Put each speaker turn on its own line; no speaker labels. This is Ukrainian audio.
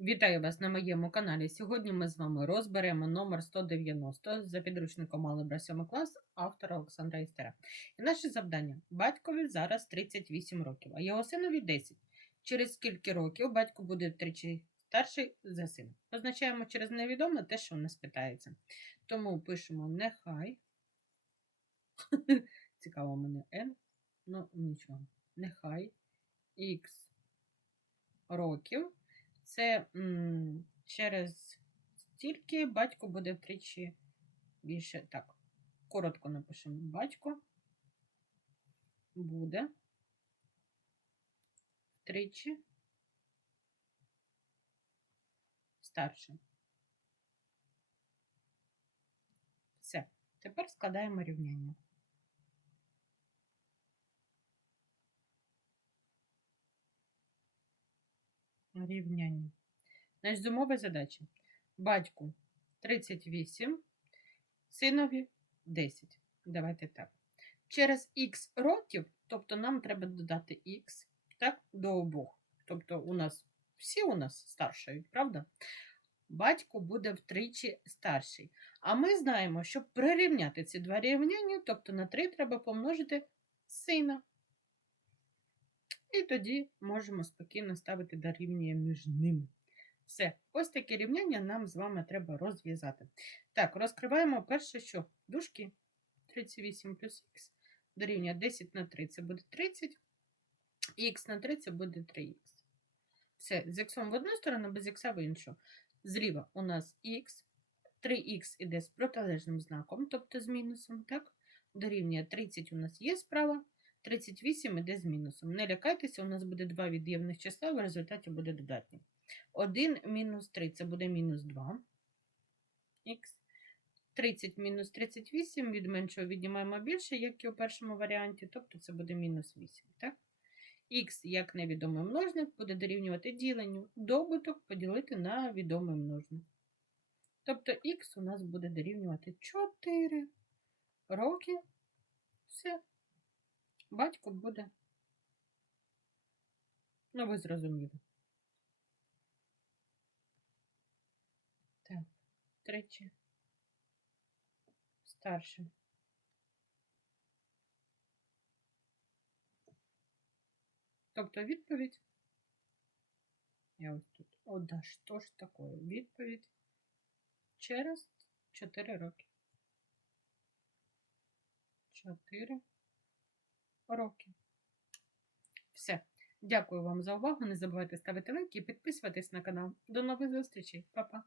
Вітаю вас на моєму каналі. Сьогодні ми з вами розберемо номер 190 за підручником Алgebra 7 клас автора Олександра Істера. І наше завдання: батькові зараз 38 років, а його синові 10. Через скільки років батько буде втричі старший за сина? Позначаємо через невідоме те, що у нас питається. Тому пишемо нехай. Цікаво мене N. Ну, нічого. Нехай X років. Це м, через стільки батько буде втричі більше. Так, коротко напишемо. Батько буде втричі старше. Все. Тепер складаємо рівняння. Рівняння. Значить, з умови. Батьку 38, синові 10. Давайте так. Через х років, тобто нам треба додати х так, до обох. Тобто у нас всі у нас старшають, правда? Батько буде втричі старший. А ми знаємо, щоб прирівняти ці два рівняння, тобто на 3 треба помножити сина. І тоді можемо спокійно ставити дорівнює між ними. Все, ось таке рівняння нам з вами треба розв'язати. Так, розкриваємо перше, що дужки 38 плюс х дорівнює 10 на 3 це буде 30, і х на 3 це буде 3х. Все, з х в одну сторону, без х в іншу. Зліва у нас х, 3х іде з протилежним знаком, тобто з мінусом, так? Дорівнює 30 у нас є справа. 38 іде з мінусом. Не лякайтеся, у нас буде два від'ємних числа, в результаті буде додатні. 1 мінус 3 це буде мінус 2. Х. 30 мінус 38 від меншого віднімаємо більше, як і у першому варіанті, тобто це буде мінус 8. Так? Х, як невідомий множник, буде дорівнювати діленню. Добуток поділити на відомий множник. Тобто х у нас буде дорівнювати 4 роки. Все батько буде. Ну, ви зрозуміли. Так, тричі. Старше. Тобто відповідь. Я ось тут. О, да, що ж таке? Відповідь через 4 роки. 4 роки. Все. Дякую вам за увагу. Не забувайте ставити лайки і підписуватись на канал. До нових зустрічей. Па-па.